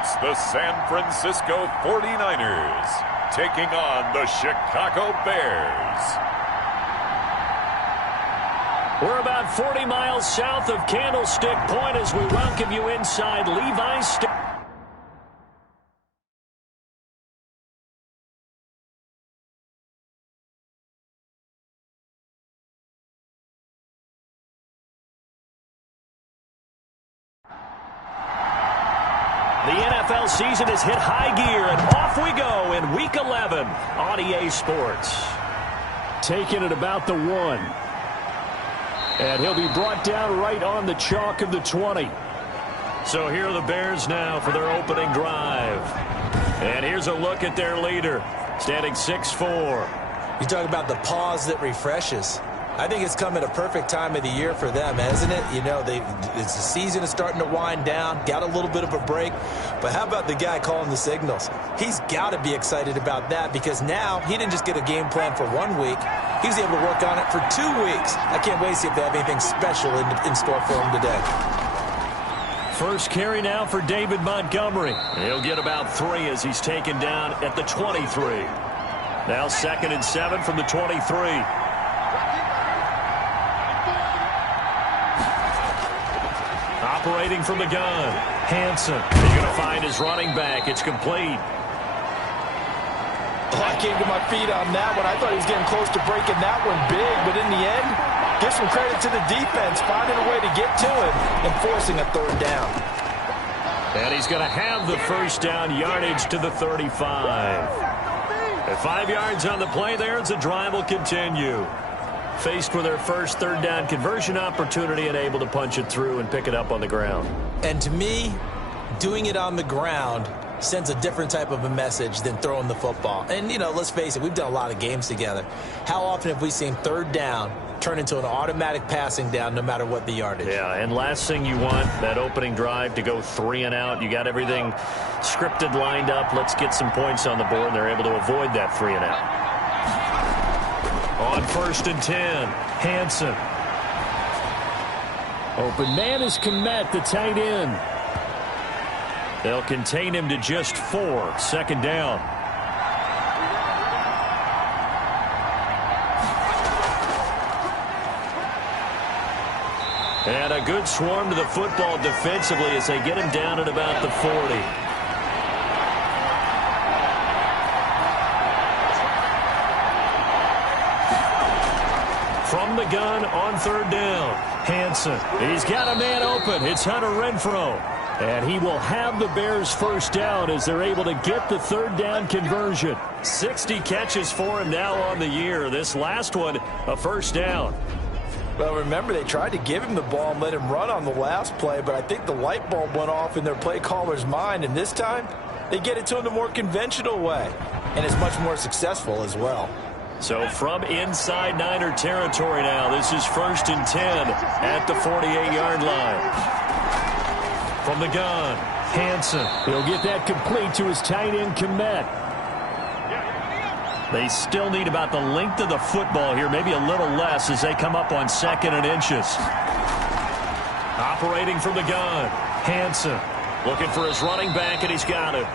It's the San Francisco 49ers taking on the Chicago Bears. We're about 40 miles south of Candlestick Point as we welcome you inside Levi's Stadium. The NFL season has hit high gear, and off we go in Week 11 on EA Sports. Taking it about the 1. And he'll be brought down right on the chalk of the 20. So here are the Bears now for their opening drive. And here's a look at their leader, standing 6'4". You talk about the pause that refreshes. I think it's come at a perfect time of the year for them, hasn't it? You know, the season is starting to wind down, got a little bit of a break. But how about the guy calling the signals? He's got to be excited about that because now he didn't just get a game plan for 1 week. He was able to work on it for 2 weeks. I can't wait to see if they have anything special in store for him today. First carry now for David Montgomery. He'll get about 3 as he's taken down at the 23. Now 2nd and 7 from the 23. Operating from the gun, Hansen. He's going to find his running back. It's complete. Oh, I came to my feet on that one. I thought he was getting close to breaking that one big, but in the end, give some credit to the defense, finding a way to get to it and forcing a 3rd down. And he's going to have the first down yardage to the 35. At 5 yards on the play there, the drive will continue. Faced with their first 3rd down conversion opportunity and able to punch it through and pick it up on the ground. And to me, doing it on the ground sends a different type of a message than throwing the football. And, you know, let's face it, we've done a lot of games together. How often have we seen 3rd down turn into an automatic passing down no matter what the yardage? Yeah, and last thing you want, that opening drive to go 3 and out. You got everything scripted, lined up. Let's get some points on the board, and they're able to avoid that 3 and out. On 1st and 10, Hansen. Open man is Kmet, the tight end. They'll contain him to just 4. 2nd down. And a good swarm to the football defensively as they get him down at about the 40. From the gun on 3rd down, Hansen. He's got a man open. It's Hunter Renfrow. And he will have the Bears' first down as they're able to get the 3rd down conversion. 60 catches for him now on the year. This last one, a first down. Well, remember, they tried to give him the ball and let him run on the last play, but I think the light bulb went off in their play caller's mind, and this time they get it to him the more conventional way, and it's much more successful as well. So from inside Niner territory now, this is 1st and 10 at the 48-yard line. From the gun, Hansen. He'll get that complete to his tight end, Kmet. They still need about the length of the football here, maybe a little less as they come up on 2nd and inches. Operating from the gun, Hansen. Looking for his running back, and he's got it.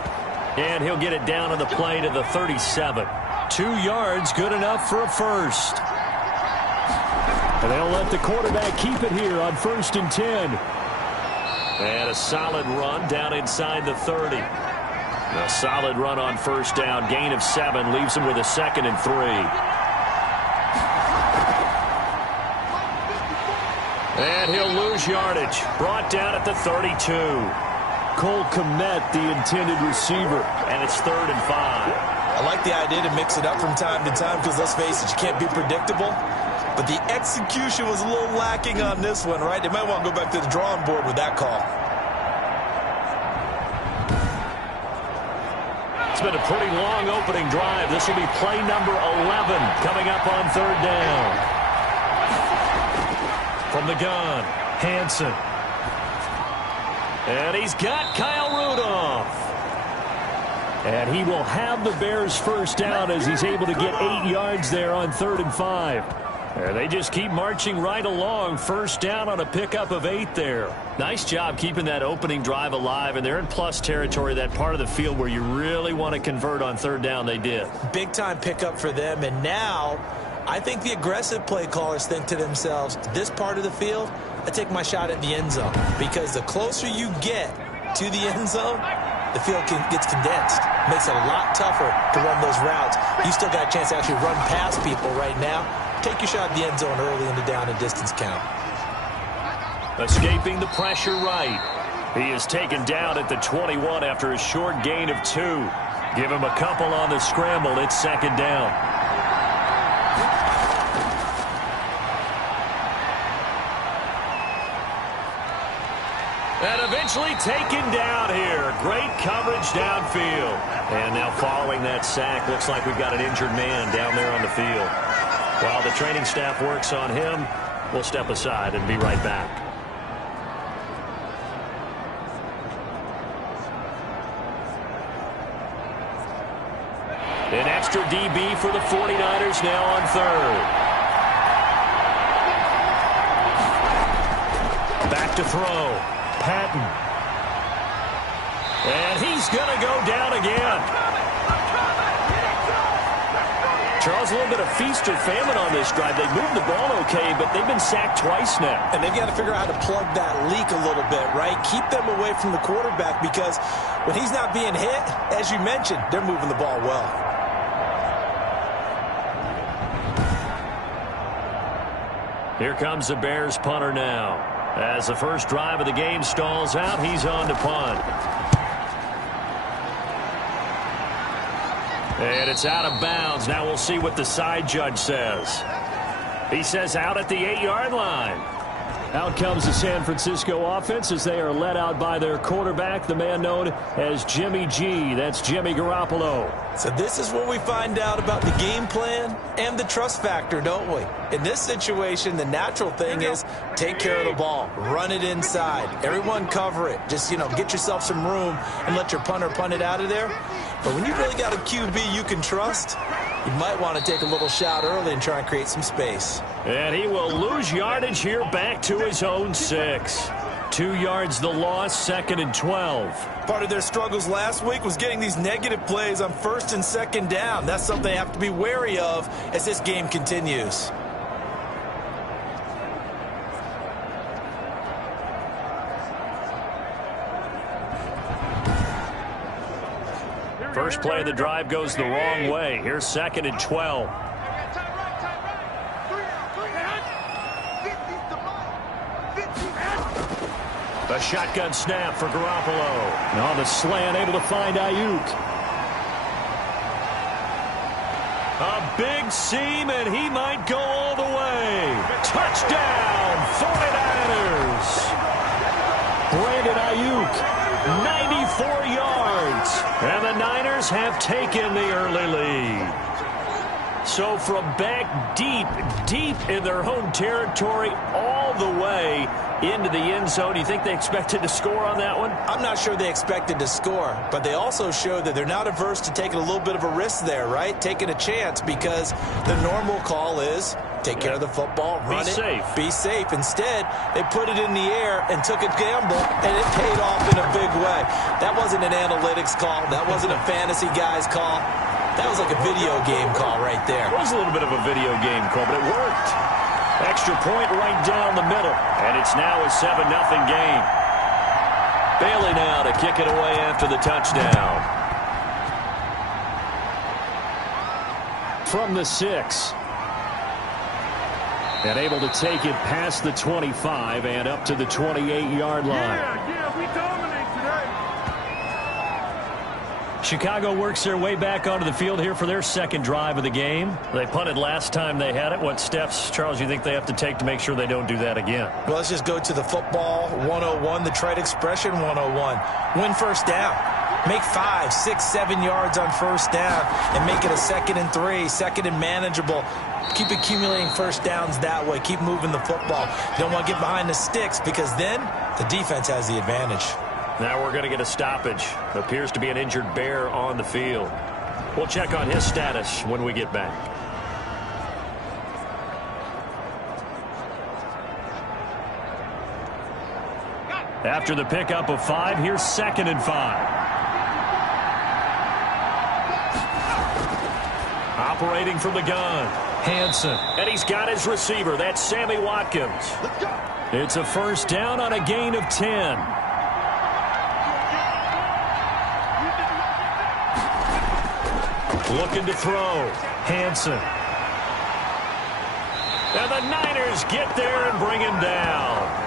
And he'll get it down on the play to the 37. 2 yards, good enough for a first. And they'll let the quarterback keep it here on 1st and 10. And a solid run down inside the 30. A solid run on 1st down. Gain of 7 leaves him with a 2nd and 3. And he'll lose yardage. Brought down at the 32. Cole Kmet, the intended receiver. And it's 3rd and 5. I like the idea to mix it up from time to time because, let's face it, you can't be predictable. But the execution was a little lacking on this one, right? They might want to go back to the drawing board with that call. It's been a pretty long opening drive. This will be play number 11 coming up on 3rd down. From the gun, Hansen. And he's got Kyle Rudolph. And he will have the Bears' first down as he's able to get 8 yards there on 3rd and 5. They just keep marching right along. First down on a pickup of 8 there. Nice job keeping that opening drive alive, and they're in plus territory, that part of the field where you really want to convert on third down. They did. Big-time pickup for them, and now I think the aggressive play callers think to themselves, this part of the field, I take my shot at the end zone, because the closer you get to the end zone, the field gets condensed. Makes it a lot tougher to run those routes. You still got a chance to actually run past people right now. Take your shot at the end zone early in the down and distance count. Escaping the pressure right. He is taken down at the 21 after a short gain of 2. Give him a couple on the scramble. It's second down. And eventually taken down here. Great coverage downfield. And now following that sack, looks like we've got an injured man down there on the field. While the training staff works on him, we'll step aside and be right back. An extra DB for the 49ers now on third. Back to throw. Patton. And he's going to go down again. Charles, a little bit of feast or famine on this drive. They moved the ball okay, but they've been sacked twice now. And they've got to figure out how to plug that leak a little bit, right? Keep them away from the quarterback, because when he's not being hit, as you mentioned, they're moving the ball well. Here comes the Bears punter now. As the first drive of the game stalls out, he's on to punt. And it's out of bounds. Now we'll see what the side judge says. He says out at the 8-yard line. Out comes the San Francisco offense as they are led out by their quarterback, the man known as Jimmy G. That's Jimmy Garoppolo. So this is what we find out about the game plan and the trust factor, don't we? In this situation, the natural thing is take care of the ball. Run it inside. Everyone cover it. Just, get yourself some room and let your punter punt it out of there. But when you've really got a QB you can trust, you might want to take a little shot early and try and create some space. And he will lose yardage here back to his own 6. 2 yards the loss, 2nd and 12. Part of their struggles last week was getting these negative plays on 1st and 2nd down. That's something they have to be wary of as this game continues. First play of the drive goes the wrong way. Here's 2nd and 12. A shotgun snap for Garoppolo. And on the slant, able to find Ayuk. A big seam, and he might go all the way. Touchdown, 49ers. Brandon Ayuk, 94 yards. And the Niners have taken the early lead. So from back deep in their home territory all the way into the end zone, you think they expected to score on that one? I'm not sure they expected to score, but they also showed that they're not averse to taking a little bit of a risk there, right? Taking a chance, because the normal call is take care of the football, run it, be safe. Instead, they put it in the air and took a gamble, and it paid off in a big way. That wasn't an analytics call. That wasn't a fantasy guy's call. That was like a video game call right there. It was a little bit of a video game call, but it worked. Extra point right down the middle, and it's now a 7-0 game. Bailey now to kick it away after the touchdown. From the 6. And able to take it past the 25 and up to the 28-yard line. Yeah, we dominate today. Chicago works their way back onto the field here for their second drive of the game. They punted last time they had it. What steps, Charles, you think they have to take to make sure they don't do that again? Well, let's just go to the football 101, the trite expression 101. Win first down. Make 5, 6, 7 yards on first down and make it a 2nd and 3, 2nd and manageable. Keep accumulating first downs that way. Keep moving the football. You don't want to get behind the sticks, because then the defense has the advantage. Now we're going to get a stoppage. Appears to be an injured Bear on the field. We'll check on his status when we get back. After the pickup of 5, here's 2nd and 5. Operating from the gun, Hansen. And he's got his receiver. That's Sammy Watkins. It's a first down on a gain of 10. Looking to throw, Hansen. And the Niners get there and bring him down.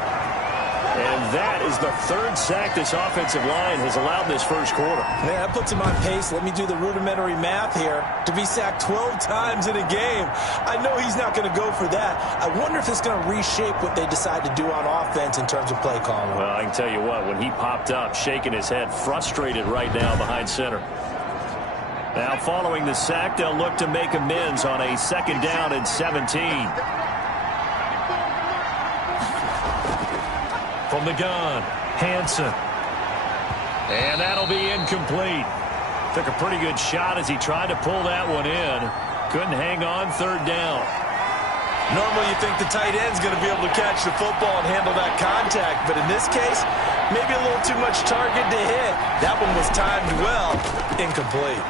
And that is the 3rd sack this offensive line has allowed this first quarter. Man, that puts him on pace. Let me do the rudimentary math here. To be sacked 12 times in a game, I know he's not going to go for that. I wonder if it's going to reshape what they decide to do on offense in terms of play calling. Well, I can tell you what, when he popped up, shaking his head, frustrated right now behind center. Now, following the sack, they'll look to make amends on a 2nd down and 17. From the gun, Hansen. And that'll be incomplete. Took a pretty good shot as he tried to pull that one in. Couldn't hang on, 3rd down. Normally you think the tight end's going to be able to catch the football and handle that contact, but in this case, maybe a little too much target to hit. That one was timed well. Incomplete.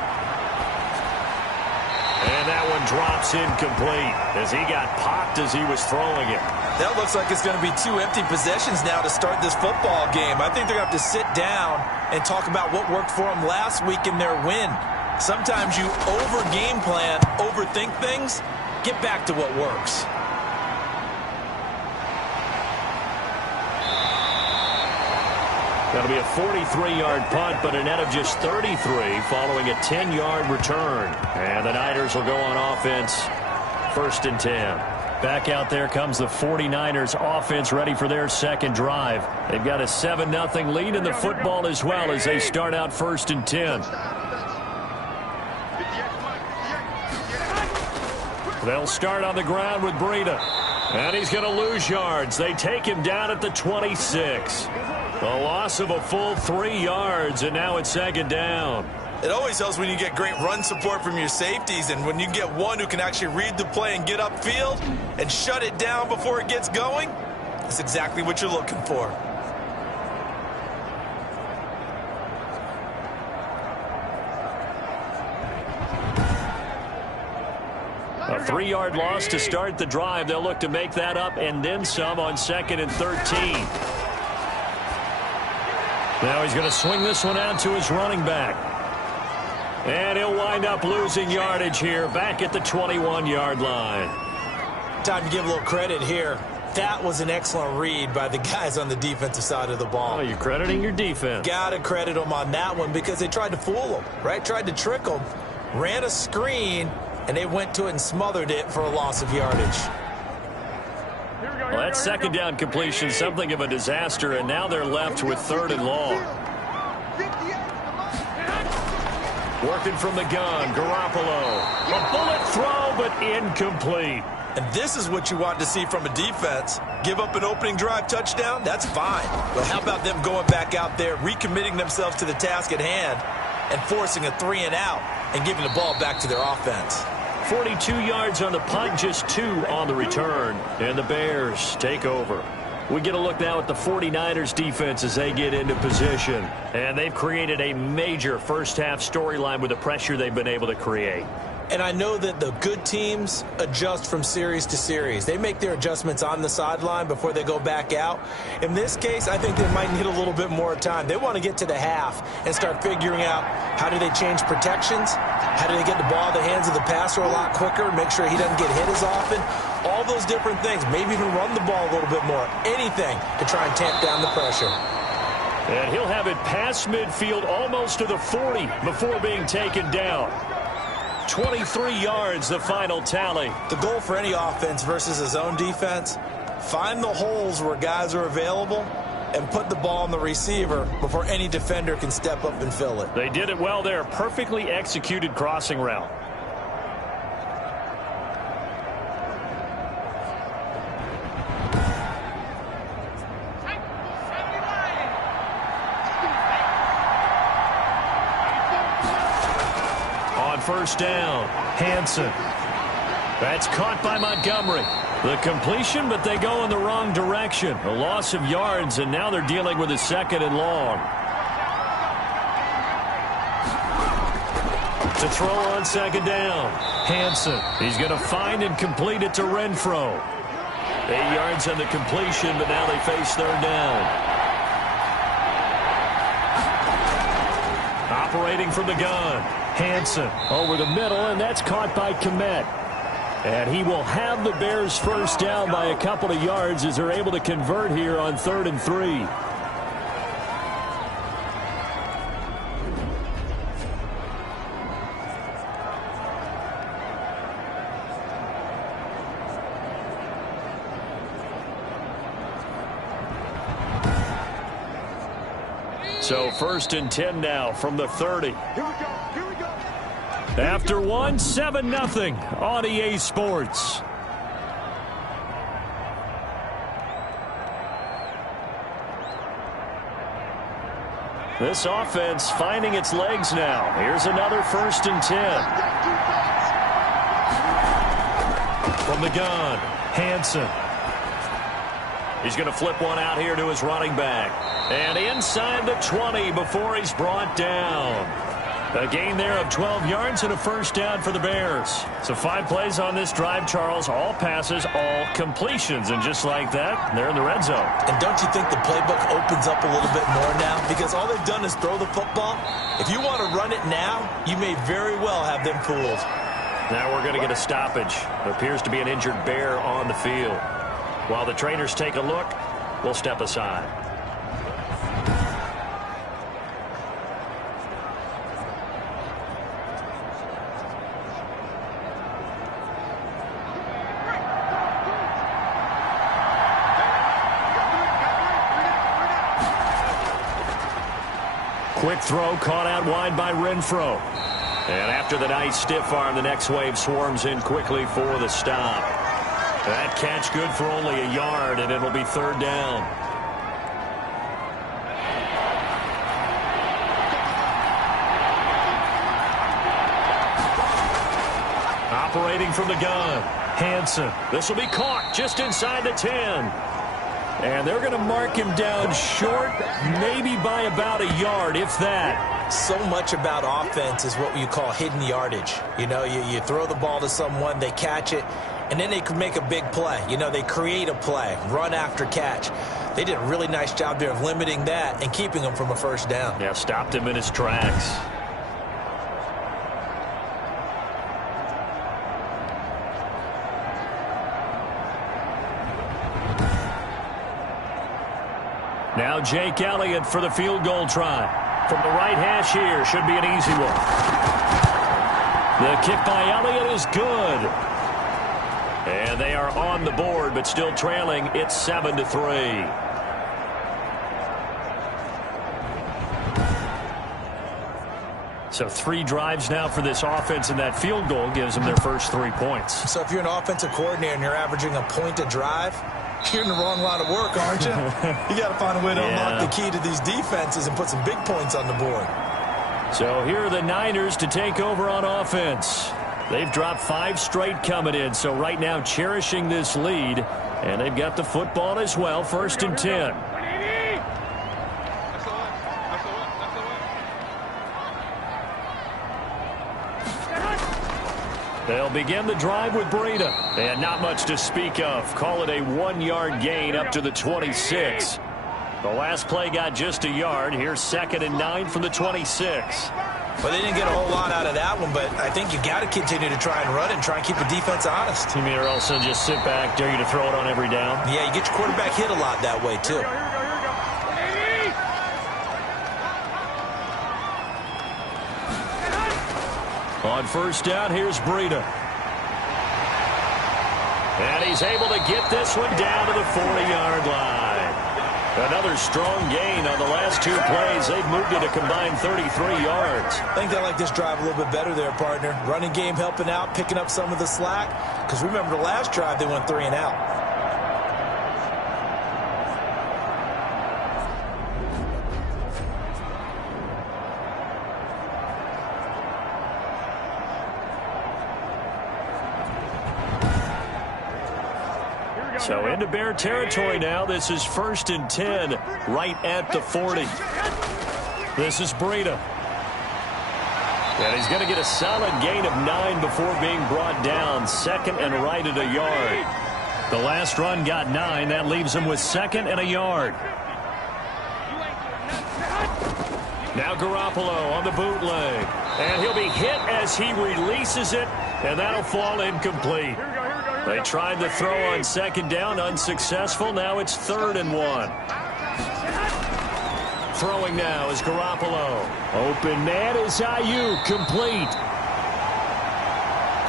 And that one drops incomplete as he got popped as he was throwing it. That looks like it's going to be 2 empty possessions now to start this football game. I think they're going to have to sit down and talk about what worked for them last week in their win. Sometimes you over-game plan, overthink things, get back to what works. That'll be a 43-yard punt, but a net of just 33 following a 10-yard return. And the Niners will go on offense, 1st and 10. Back out there comes the 49ers offense ready for their 2nd drive. They've got a 7-0 lead in the football as well as they start out 1st and 10. They'll start on the ground with Breida. And he's going to lose yards. They take him down at the 26. A loss of a full 3 yards, and now it's 2nd down. It always helps when you get great run support from your safeties, and when you get one who can actually read the play and get upfield and shut it down before it gets going, that's exactly what you're looking for. A 3-yard loss to start the drive. They'll look to make that up and then some on 2nd and 13. Now he's going to swing this one out to his running back. And he'll wind up losing yardage here back at the 21-yard line. Time to give a little credit here. That was an excellent read by the guys on the defensive side of the ball. Oh, you're crediting your defense. Got to credit them on that one because they tried to fool them, right? Tried to trick them, ran a screen, and they went to it and smothered it for a loss of yardage. Well, that 2nd down completion, something of a disaster, and now they're left with 3rd and long. Working from the gun, Garoppolo. A bullet throw, but incomplete. And this is what you want to see from a defense. Give up an opening drive touchdown, that's fine. But how about them going back out there, recommitting themselves to the task at hand, and forcing a 3-and-out and giving the ball back to their offense. 42 yards on the punt, just 2 on the return. And the Bears take over. We get a look now at the 49ers defense as they get into position. And they've created a major first-half storyline with the pressure they've been able to create. And I know that the good teams adjust from series to series. They make their adjustments on the sideline before they go back out. In this case, I think they might need a little bit more time. They want to get to the half and start figuring out how do they change protections, how do they get the ball in the hands of the passer a lot quicker, make sure he doesn't get hit as often, all those different things. Maybe even run the ball a little bit more. Anything to try and tamp down the pressure. And he'll have it past midfield almost to the 40 before being taken down. 23 yards, the final tally. The goal for any offense versus his own defense, find the holes where guys are available and put the ball on the receiver before any defender can step up and fill it. They did it well there. Perfectly executed crossing route. First down, Hansen. That's caught by Montgomery. The completion, but they go in the wrong direction. A loss of yards, and now they're dealing with a 2nd and long. To throw on 2nd down. Hansen. He's going to find and complete it to Renfro. 8 yards on the completion, but now they face 3rd down. Operating from the gun. Hansen over the middle, and that's caught by Kmet. And he will have the Bears first down by a couple of yards as they're able to convert here on 3rd and 3. So 1st and 10 now from the 30. After one, 7-0 on EA Sports. This offense finding its legs now. Here's another 1st and 10. From the gun, Hansen. He's going to flip one out here to his running back. And inside the 20 before he's brought down. A gain there of 12 yards and a 1st down for the Bears. So 5 plays on this drive, Charles. All passes, all completions. And just like that, they're in the red zone. And don't you think the playbook opens up a little bit more now? Because all they've done is throw the football. If you want to run it now, you may very well have them fooled. Now we're going to get a stoppage. There appears to be an injured Bear on the field. While the trainers take a look, we'll step aside. Quick throw caught out wide by Renfro. And after the nice stiff arm, the next wave swarms in quickly for the stop. That catch good for only a yard, and it'll be 3rd down. Operating from the gun, Hansen. This will be caught just inside the 10. And they're going to mark him down short, maybe by about a yard, if that. So much about offense is what you call hidden yardage. You know, you throw the ball to someone, they catch it, and then they can make a big play. You know, they create a play, run after catch. They did a really nice job there of limiting that and keeping him from a 1st down. Yeah, stopped him in his tracks. Now Jake Elliott for the field goal try. From the right hash here, should be an easy one. The kick by Elliott is good. And they are on the board, but still trailing. It's 7-3. So 3 drives now for this offense, and that field goal gives them their first 3 points. So if you're an offensive coordinator and you're averaging a point a drive, you're in the wrong line of work, aren't you? You got to find a way to unlock the key to these defenses and put some big points on the board. So here are the Niners to take over on offense. They've dropped 5 straight coming in, so right now cherishing this lead. And they've got the football as well, 1st and 10. They'll begin the drive with Breida. And not much to speak of. Call it a 1-yard gain up to the 26. The last play got just a yard. Here's 2nd and 9 from the 26. Well, they didn't get a whole lot out of that one, but I think you got to continue to try and run and try and keep the defense honest. You mean or also just sit back, dare you to throw it on every down? Yeah, you get your quarterback hit a lot that way, too. On 1st down, here's Breida. And he's able to get this one down to the 40-yard line. Another strong gain on the last 2 plays. They've moved it a combined 33 yards. I think they like this drive a little bit better there, partner. Running game helping out, picking up some of the slack. Because remember the last drive, they went 3 and out. So into Bear territory now. This is 1st and 10 right at the 40. This is Breida. And he's going to get a solid gain of 9 before being brought down. 2nd and right at a yard. The last run got 9. That leaves him with 2nd and a yard. Now Garoppolo on the bootleg. And he'll be hit as he releases it. And that'll fall incomplete. They tried to throw on 2nd down. Unsuccessful. Now it's 3rd and 1. Throwing now is Garoppolo. Open man is Ayuk, complete.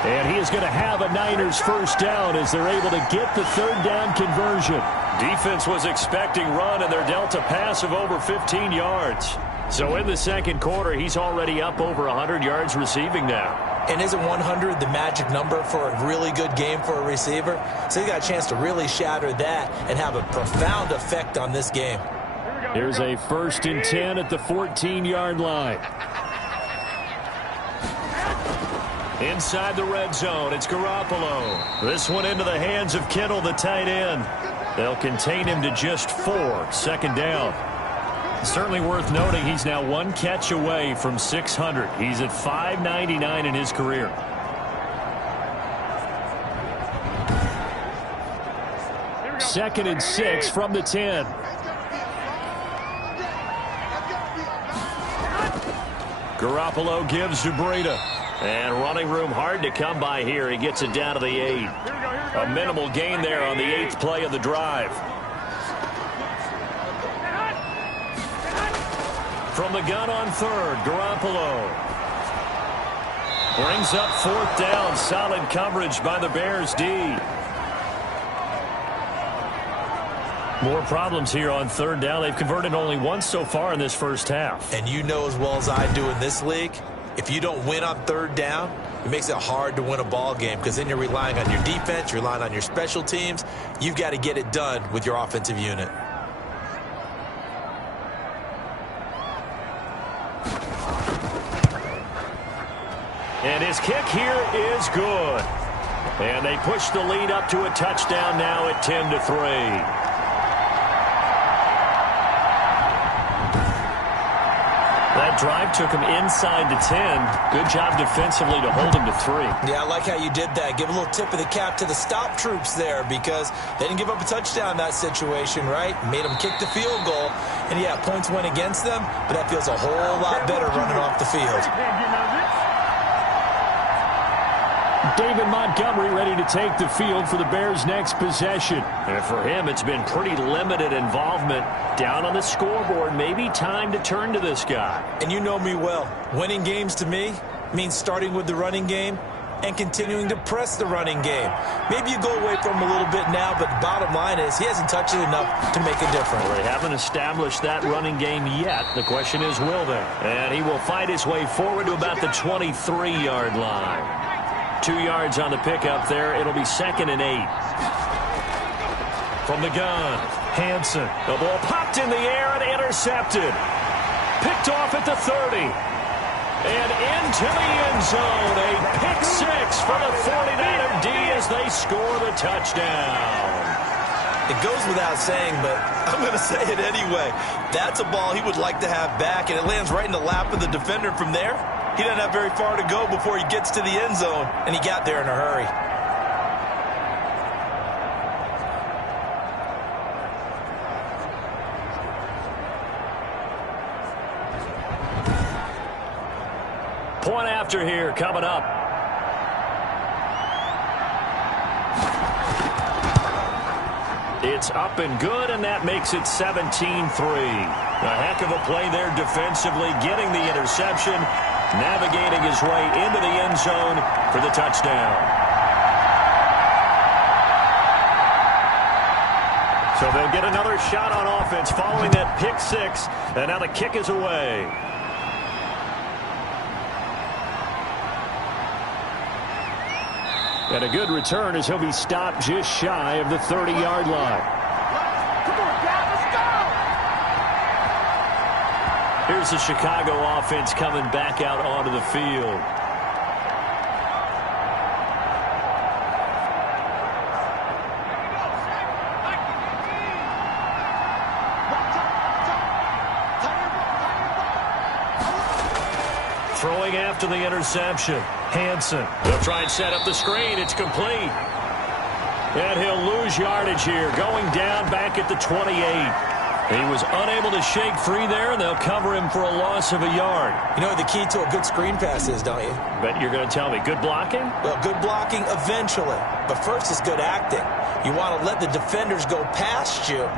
And he is going to have a Niners first down as they're able to get the 3rd down conversion. Defense was expecting run, and they're dealt a pass of over 15 yards. So in the 2nd quarter, he's already up over 100 yards receiving now. And isn't 100 the magic number for a really good game for a receiver? So he got a chance to really shatter that and have a profound effect on this game. Here's a 1st and 10 at the 14-yard line. Inside the red zone, it's Garoppolo. This one into the hands of Kittle, the tight end. They'll contain him to just 4, 2nd down. Certainly worth noting he's now 1 catch away from 600. He's at 599 in his career. Second and 6 from the 10. Garoppolo gives to Breida. And running room hard to come by here. He gets it down to the 8. A minimal gain there on the 8th play of the drive. From the gun on 3rd, Garoppolo. Brings up 4th down. Solid coverage by the Bears D. More problems here on 3rd down. They've converted only once so far in this first half. And you know as well as I do in this league, if you don't win on 3rd down, it makes it hard to win a ball game because then you're relying on your defense, you're relying on your special teams. You've got to get it done with your offensive unit. And his kick here is good. And they push the lead up to a touchdown now at 10-3. That drive took him inside the 10. Good job defensively to hold him to 3. Yeah, I like how you did that. Give a little tip of the cap to the stop troops there because they didn't give up a touchdown in that situation, right? Made them kick the field goal. And, yeah, points went against them, but that feels a whole lot better running off the field. David Montgomery ready to take the field for the Bears' next possession. And for him, it's been pretty limited involvement. Down on the scoreboard, maybe time to turn to this guy. And you know me well. Winning games to me means starting with the running game and continuing to press the running game. Maybe you go away from him a little bit now, but the bottom line is he hasn't touched it enough to make a difference. Well, they haven't established that running game yet. The question is, will they? And he will fight his way forward to about the 23-yard line. 2 yards on the pickup there. It'll be 2nd and 8. From the gun, Hansen. The ball popped in the air and intercepted. Picked off at the 30. And into the end zone. A pick 6 for the 49er D as they score the touchdown. It goes without saying, but I'm going to say it anyway. That's a ball he would like to have back, and it lands right in the lap of the defender from there. He doesn't have very far to go before he gets to the end zone, and he got there in a hurry. Point after here coming up. It's up and good, and that makes it 17-3. A heck of a play there defensively, getting the interception, navigating his way into the end zone for the touchdown. So they'll get another shot on offense following that pick 6, and now the kick is away. And a good return as he'll be stopped just shy of the 30-yard line. Come on, guys, let's go! Here's the Chicago offense coming back out onto the field. Throwing after the interception. Hansen. They'll try and set up the screen. It's complete. And he'll lose yardage here. Going down back at the 28. He was unable to shake free there, and they'll cover him for a loss of a yard. You know what the key to a good screen pass is, don't you? Bet you're going to tell me. Good blocking? Well, good blocking eventually. But first is good acting. You want to let the defenders go past you,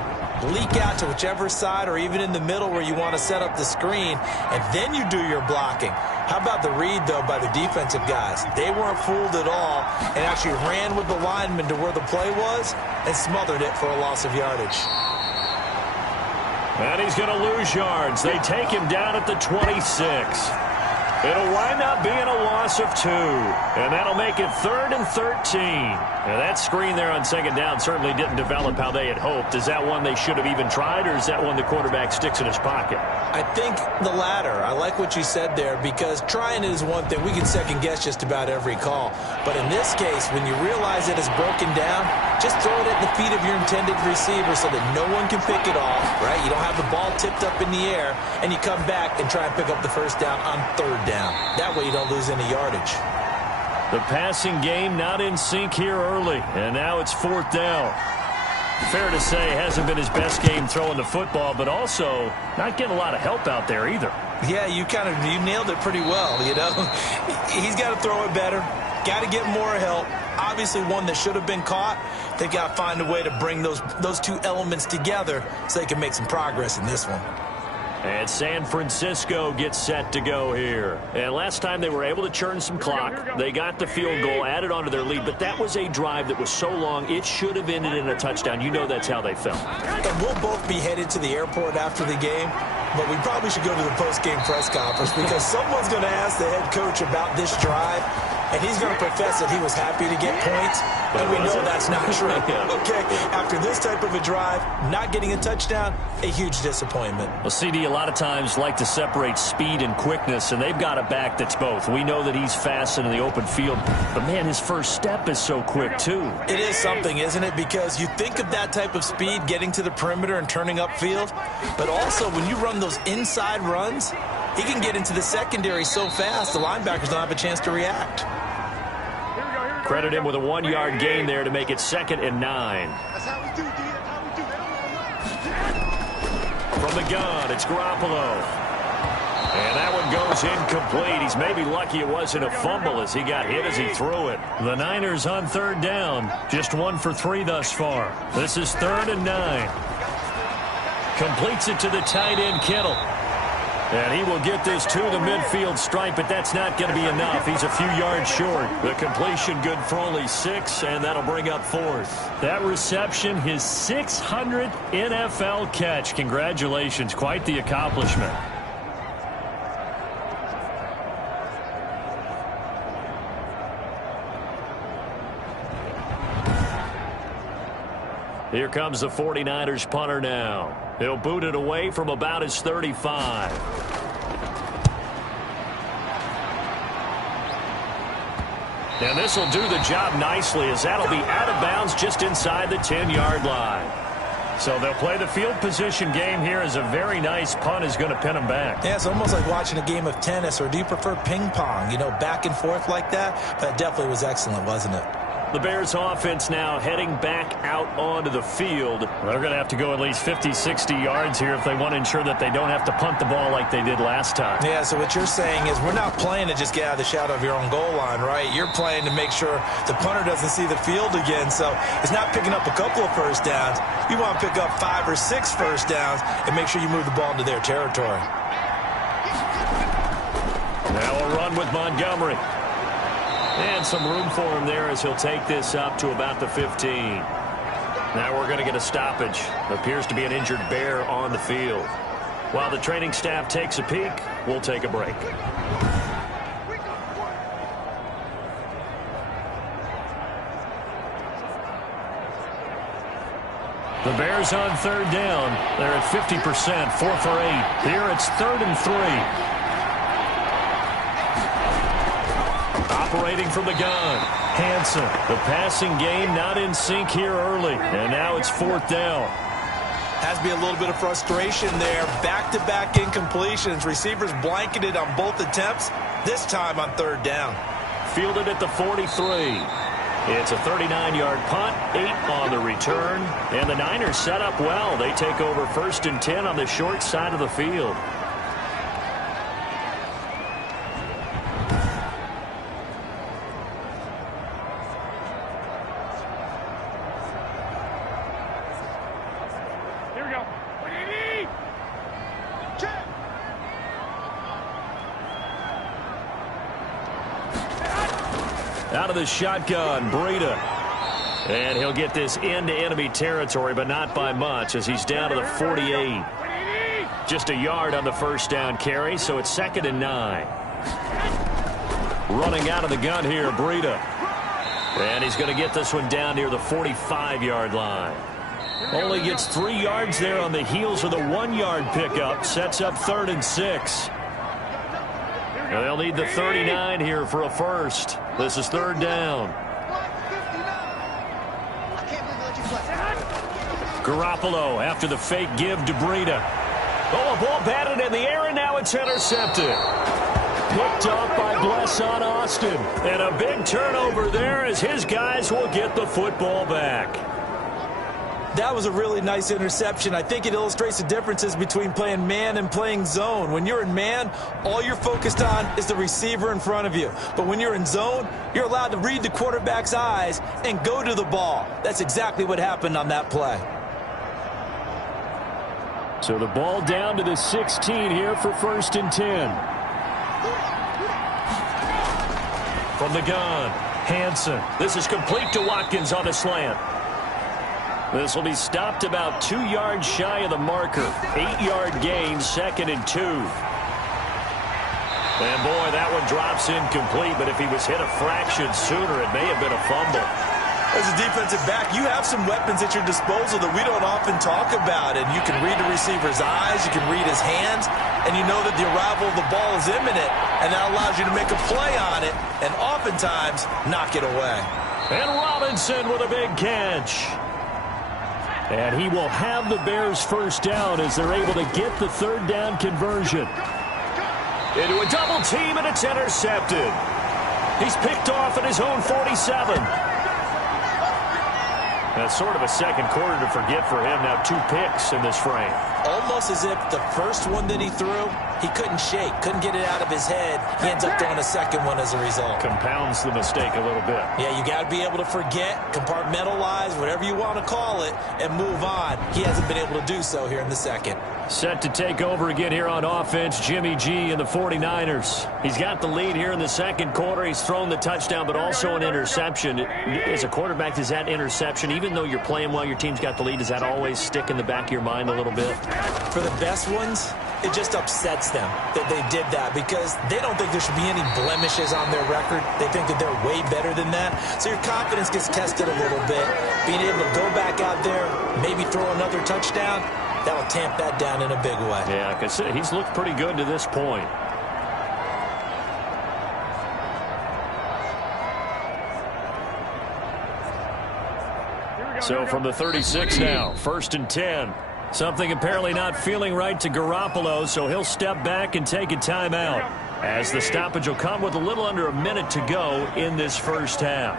leak out to whichever side or even in the middle where you want to set up the screen, and then you do your blocking. How about the read, though, by the defensive guys? They weren't fooled at all and actually ran with the lineman to where the play was and smothered it for a loss of yardage. And he's going to lose yards. They take him down at the 26. It'll wind up being a loss of 2. And that'll make it 3rd and 13. Now, that screen there on second down certainly didn't develop how they had hoped. Is that one they should have even tried, or is that one the quarterback sticks in his pocket? I think the latter. I like what you said there, because trying it is one thing. We can second-guess just about every call. But in this case, when you realize it is broken down, just throw it at the feet of your intended receiver so that no one can pick it off, right? You don't have the ball tipped up in the air, and you come back and try and pick up the first down on 3rd down. That way you don't lose any yardage. The passing game not in sync here early, and now it's 4th down. Fair to say, hasn't been his best game throwing the football, but also not getting a lot of help out there either. Yeah, you nailed it pretty well, you know. He's got to throw it better, got to get more help. Obviously one that should have been caught. They've got to find a way to bring those two elements together so they can make some progress in this one. And San Francisco gets set to go here. And last time they were able to churn some clock. They got the field goal, added on to their lead, but that was a drive that was so long, it should have ended in a touchdown. You know that's how they felt. And we'll both be headed to the airport after the game, but we probably should go to the post-game press conference because someone's going to ask the head coach about this drive, and he's going to profess that he was happy to get points, and we know that's not true. Okay, after this type of a drive, not getting a touchdown, a huge disappointment. Well, CD, a lot of times like to separate speed and quickness, and they've got a back that's both. We know that he's fast in the open field, but, man, his first step is so quick, too. It is something, isn't it? Because you think of that type of speed getting to the perimeter and turning upfield, but also when you run those inside runs, he can get into the secondary so fast the linebackers don't have a chance to react. Credit him with a 1-yard gain there to make it 2nd and 9. That's how we do, D. That's how we do. From the gun, it's Garoppolo. And that one goes incomplete. He's maybe lucky it wasn't a fumble as he got hit as he threw it. The Niners on 3rd down. Just 1 for 3 thus far. This is 3rd and 9. Completes it to the tight end, Kittle. And he will get this to the midfield stripe, but that's not going to be enough. He's a few yards short. The completion good for only 6, and that'll bring up 4th. That reception, his 600th NFL catch. Congratulations. Quite the accomplishment. Here comes the 49ers punter now. He'll boot it away from about his 35. And this will do the job nicely as that'll be out of bounds just inside the 10-yard line. So they'll play the field position game here as a very nice punt is going to pin them back. Yeah, it's almost like watching a game of tennis, or do you prefer ping pong? You know, back and forth like that? That definitely was excellent, wasn't it? The Bears offense now heading back out onto the field. They're going to have to go at least 50, 60 yards here if they want to ensure that they don't have to punt the ball like they did last time. Yeah, so what you're saying is we're not playing to just get out of the shadow of your own goal line, right? You're playing to make sure the punter doesn't see the field again. So it's not picking up a couple of first downs. You want to pick up 5 or 6 first downs and make sure you move the ball into their territory. Now a run with Montgomery. And some room for him there as he'll take this up to about the 15. Now we're going to get a stoppage. Appears to be an injured Bear on the field. While the training staff takes a peek, we'll take a break. The Bears on 3rd down. They're at 50%, 4 for 8. Here it's 3rd and 3. Operating from the gun, Hansen. The passing game not in sync here early, and now it's 4th down. Has to be a little bit of frustration there. Back-to-back incompletions. Receivers blanketed on both attempts. this time on third down. Fielded at the 43. It's a 39-yard punt, 8 on the return, and the Niners set up well. They take over 1st and 10 on the short side of the field. Here we go. What do you need? Check. Out of the shotgun, Breida. And he'll get this into enemy territory, but not by much, as he's down to the 48. Just a yard on the first down carry, so it's 2nd and 9. Running out of the gun here, Breida. And he's going to get this one down near the 45-yard line. Only gets 3 yards there on the heels of the 1-yard pickup. Sets up 3rd and 6. And they'll need the 39 here for a first. This is 3rd down. Garoppolo after the fake give to Breida. Oh, a ball batted in the air, and now it's intercepted. Picked off by Blesson Austin. And a big turnover there as his guys will get the football back. That was a really nice interception. I think it illustrates the differences between playing man and playing zone. When you're in man, all you're focused on is the receiver in front of you. But when you're in zone, you're allowed to read the quarterback's eyes and go to the ball. That's exactly what happened on that play. So the ball down to the 16 here for 1st and 10. From the gun, Hansen. This is complete to Watkins on a slant. This will be stopped about 2 yards shy of the marker. 8-yard gain, 2nd and 2. And boy, that one drops incomplete, but if he was hit a fraction sooner, it may have been a fumble. As a defensive back, you have some weapons at your disposal that we don't often talk about. And you can read the receiver's eyes, you can read his hands, and you know that the arrival of the ball is imminent, and that allows you to make a play on it, and oftentimes knock it away. And Robinson with a big catch. And he will have the Bears first down as they're able to get the 3rd down conversion. Into a double team, and it's intercepted. He's picked off at his own 47. That's sort of a second quarter to forget for him. Now 2 picks in this frame. Almost as if the first one that he threw, he couldn't shake, couldn't get it out of his head. He ends up throwing a second one as a result. Compounds the mistake a little bit. Yeah, you got to be able to forget, compartmentalize, whatever you want to call it, and move on. He hasn't been able to do so here in the second. Set to take over again here on offense, Jimmy G and the 49ers. He's got the lead here in the second quarter. He's thrown the touchdown, but also an interception. As a quarterback, does that interception, even though you're playing well, your team's got the lead, does that always stick in the back of your mind a little bit? For the best ones, it just upsets them that they did that because they don't think there should be any blemishes on their record. They think that they're way better than that. So your confidence gets tested a little bit. Being able to go back out there, maybe throw another touchdown, that'll tamp that down in a big way. Yeah, because he's looked pretty good to this point. So from the 36 now, 1st and 10. Something apparently not feeling right to Garoppolo, so he'll step back and take a timeout, as the stoppage will come with a little under a minute to go in this first half.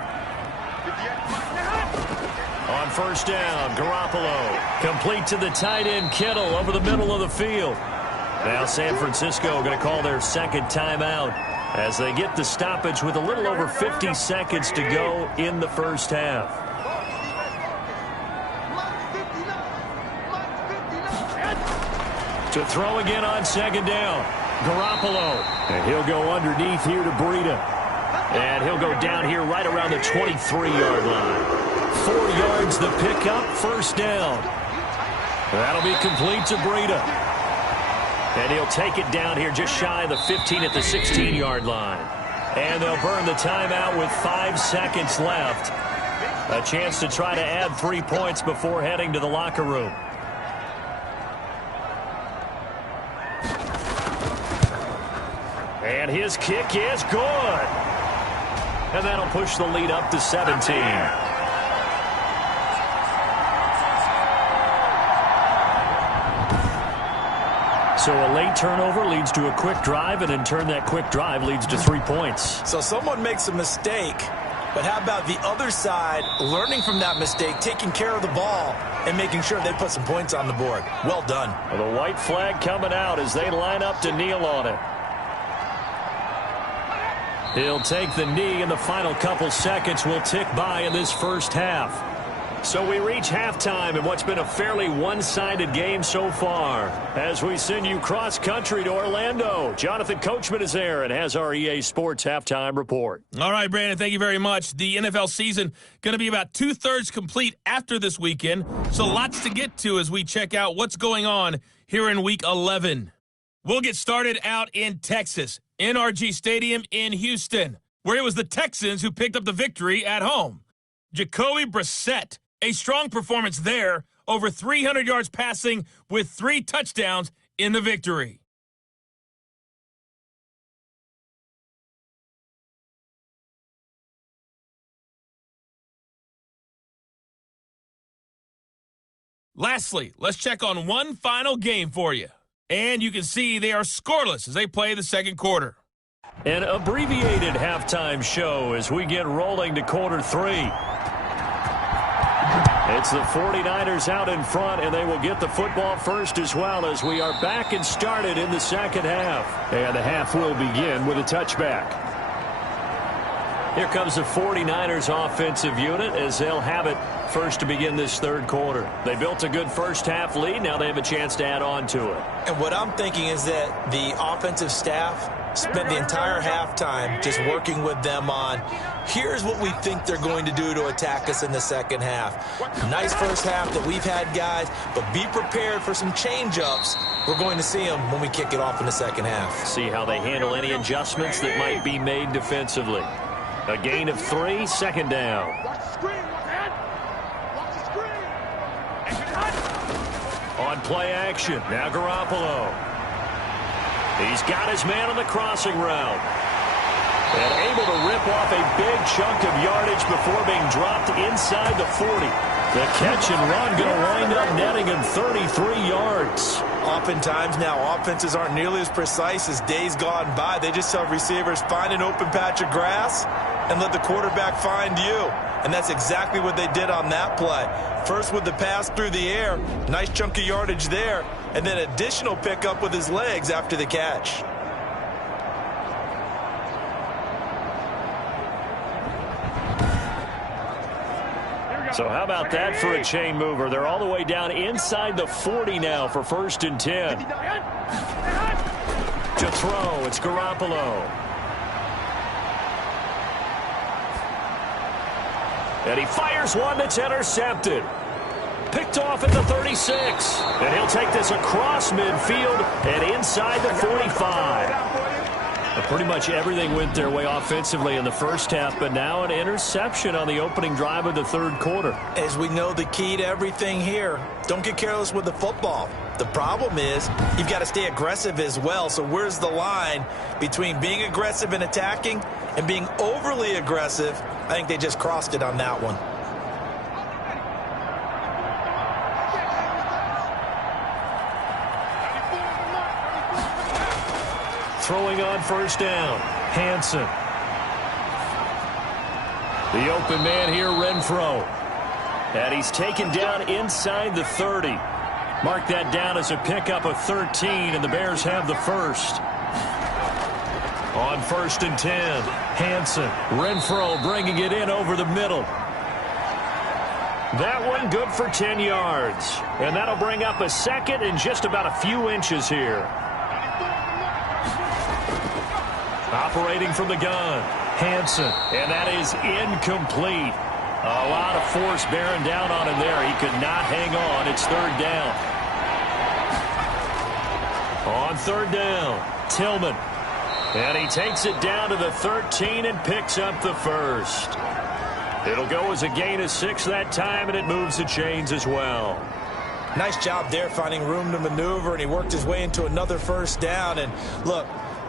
On 1st down, Garoppolo. Complete to the tight end, Kittle, over the middle of the field. Now San Francisco going to call their second timeout as they get the stoppage with a little over 50 seconds to go in the first half. To throw again on 2nd down, Garoppolo. And he'll go underneath here to Breida. And he'll go down here right around the 23-yard line. 4 yards the pickup, 1st down. That'll be complete to Breida. And he'll take it down here just shy of the 15 at the 16-yard line. And they'll burn the timeout with 5 seconds left. A chance to try to add 3 points before heading to the locker room. And his kick is good. And that'll push the lead up to 17. So a late turnover leads to a quick drive, and in turn that quick drive leads to 3 points. So someone makes a mistake, but how about the other side learning from that mistake, taking care of the ball, and making sure they put some points on the board? Well done. Well, the white flag coming out as they line up to kneel on it. He'll take the knee, and the final couple seconds will tick by in this first half. So we reach halftime in what's been a fairly one-sided game so far. As we send you cross-country to Orlando, Jonathan Coachman is there and has our EA Sports halftime report. All right, Brandon, thank you very much. The NFL season going to be about two-thirds complete after this weekend, so lots to get to as we check out what's going on here in Week 11. We'll get started out in Texas, NRG Stadium in Houston, where it was the Texans who picked up the victory at home. Jacoby Brissett, a strong performance there, over 300 yards passing with 3 touchdowns in the victory. Lastly, let's check on one final game for you. And you can see they are scoreless as they play the second quarter. An abbreviated halftime show as we get rolling to quarter 3. It's the 49ers out in front, and they will get the football first as well as we are back and started in the second half. And the half will begin with a touchback. Here comes the 49ers offensive unit as they'll have it first to begin this third quarter. They built a good first half lead. Now they have a chance to add on to it. And what I'm thinking is that the offensive staff spent the entire halftime just working with them on, here's what we think they're going to do to attack us in the second half. Nice first half that we've had, guys, but be prepared for some change-ups. We're going to see them when we kick it off in the second half. See how they handle any adjustments that might be made defensively. A gain of 3, second down. Watch the screen, man. Watch the screen. On play action, now Garoppolo. He's got his man on the crossing route. And able to rip off a big chunk of yardage before being dropped inside the 40. The catch and run going to wind up netting him 33 yards. Oftentimes now, offenses aren't nearly as precise as days gone by. They just tell receivers, find an open patch of grass and let the quarterback find you. And that's exactly what they did on that play. First with the pass through the air, nice chunk of yardage there, and then additional pickup with his legs after the catch. So how about that for a chain mover? They're all the way down inside the 40 now for 1st and 10. To throw, it's Garoppolo. And he fires one that's intercepted. Picked off at the 36. And he'll take this across midfield and inside the 45. Pretty much everything went their way offensively in the first half, but now an interception on the opening drive of the third quarter. As we know, the key to everything here, don't get careless with the football. The problem is you've got to stay aggressive as well. So where's the line between being aggressive and attacking and being overly aggressive? I think they just crossed it on that one. Throwing on first down, Hansen. The open man here, Renfro. And he's taken down inside the 30. Mark that down as a pickup of 13, and the Bears have the first. On 1st and 10, Hansen. Renfro bringing it in over the middle. That one good for 10 yards. And that'll bring up a second and just about a few inches here. Operating from the gun, Hansen, and that is incomplete. A lot of force bearing down on him there. He could not hang on. It's 3rd down. On 3rd down, Tillman. And he takes it down to the 13 and picks up the first. It'll go as a gain of 6 that time, and it moves the chains as well. Nice job there finding room to maneuver, and he worked his way into another first down. And look,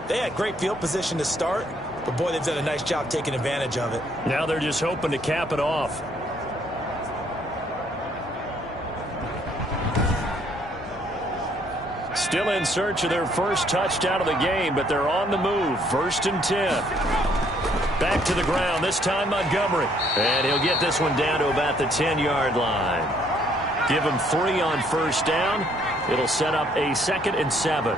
they had great field position to start, but boy, they've done a nice job taking advantage of it. Now they're just hoping to cap it off. Still in search of their first touchdown of the game, but they're on the move. 1st and 10. Back to the ground, this time Montgomery. And he'll get this one down to about the 10-yard line. Give him 3 on 1st down. It'll set up a 2nd and 7.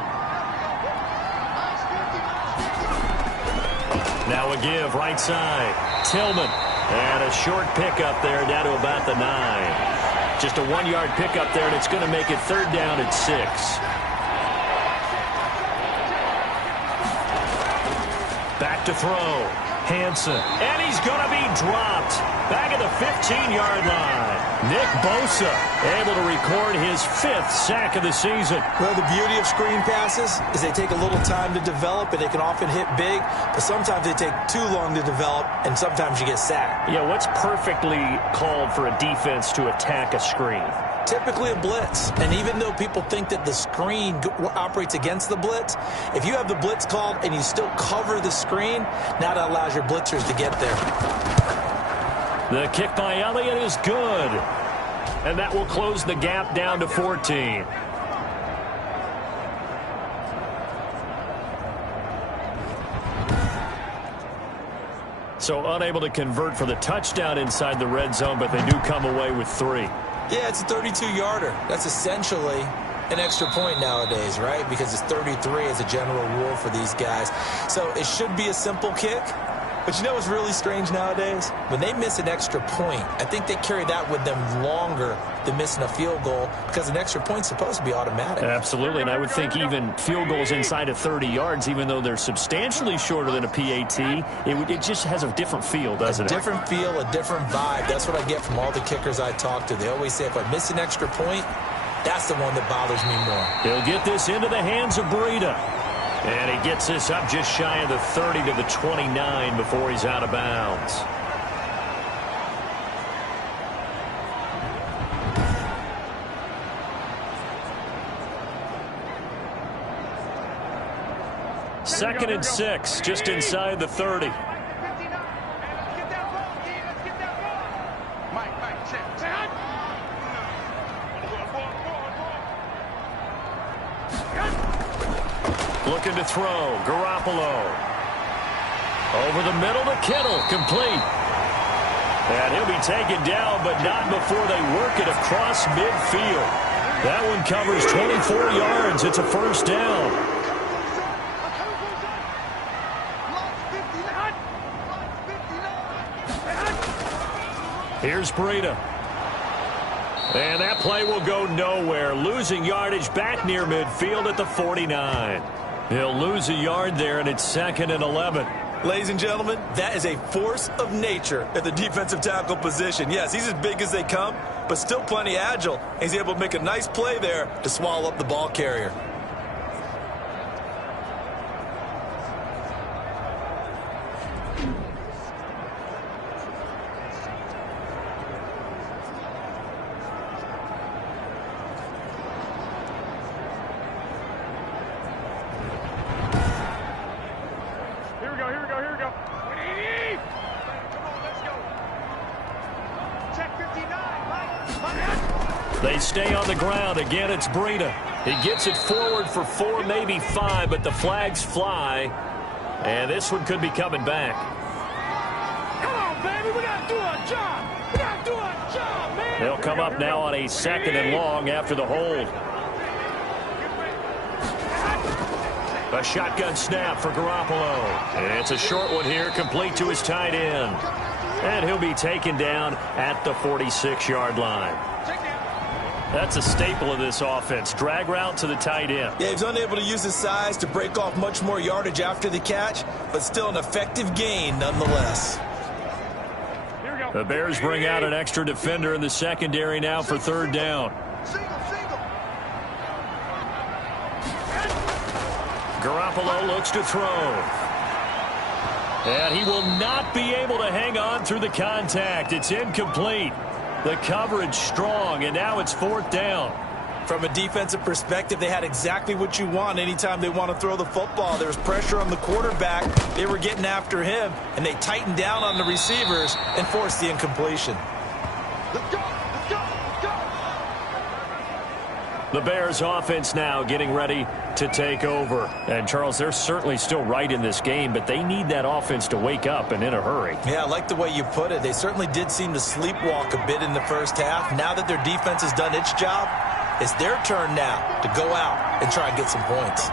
Now a give, right side. Tillman. And a short pickup there down to about the 9. Just a 1-yard pickup there, and it's going to make it 3rd down and 6. Back to throw. Hansen. And he's going to be dropped. Back at the 15-yard line. Nick Bosa able to record his 5th sack of the season. Well, the beauty of screen passes is they take a little time to develop, and they can often hit big, but sometimes they take too long to develop, and sometimes you get sacked. Yeah, what's perfectly called for a defense to attack a screen? Typically a blitz, and even though people think that the screen operates against the blitz, if you have the blitz called and you still cover the screen, now that allows your blitzers to get there. The kick by Elliott is good, and that will close the gap down to 14. So unable to convert for the touchdown inside the red zone, but they do come away with 3. Yeah, it's a 32-yarder. That's essentially an extra point nowadays, right? Because it's 33 as a general rule for these guys. So it should be a simple kick. But you know what's really strange nowadays? When they miss an extra point, I think they carry that with them longer than missing a field goal because an extra point's supposed to be automatic. Absolutely, and I would think even field goals inside of 30 yards, even though they're substantially shorter than a PAT, it just has a different feel, doesn't it? A different feel, a different vibe. That's what I get from all the kickers I talk to. They always say if I miss an extra point, that's the one that bothers me more. He'll get this into the hands of Breida. And he gets this up just shy of the 30 to the 29 before he's out of bounds. Second and 6, just inside the 30. Looking to throw. Garoppolo. Over the middle to Kittle. Complete. And he'll be taken down, but not before they work it across midfield. That one covers 24 yards. It's a 1st down. Here's Breida. And that play will go nowhere. Losing yardage back near midfield at the 49. He'll lose a yard there, and it's 2nd and 11. Ladies and gentlemen, that is a force of nature at the defensive tackle position. Yes, he's as big as they come, but still plenty agile. He's able to make a nice play there to swallow up the ball carrier. They stay on the ground. Again, it's Breida. He gets it forward for 4, maybe 5, but the flags fly. And this one could be coming back. Come on, baby. We got to do our job. We got to do our job, man. They'll come up now on a 2nd and long after the hold. A shotgun snap for Garoppolo. It's a short one here, complete to his tight end. And he'll be taken down at the 46-yard line. That's a staple of this offense. Drag route to the tight end. Yeah, he's unable to use his size to break off much more yardage after the catch, but still an effective gain nonetheless. The Bears bring out an extra defender in the secondary now for 3rd down. Garoppolo looks to throw. And he will not be able to hang on through the contact. It's incomplete. The coverage strong, and now it's 4th down. From a defensive perspective, they had exactly what you want anytime they want to throw the football. There was pressure on the quarterback. They were getting after him, and they tightened down on the receivers and forced the incompletion. Let's go. Let's go. Let's go. The Bears offense now getting ready to take over. And, Charles, they're certainly still right in this game, but they need that offense to wake up and in a hurry. Yeah, I like the way you put it. They certainly did seem to sleepwalk a bit in the first half. Now that their defense has done its job, it's their turn now to go out and try and get some points.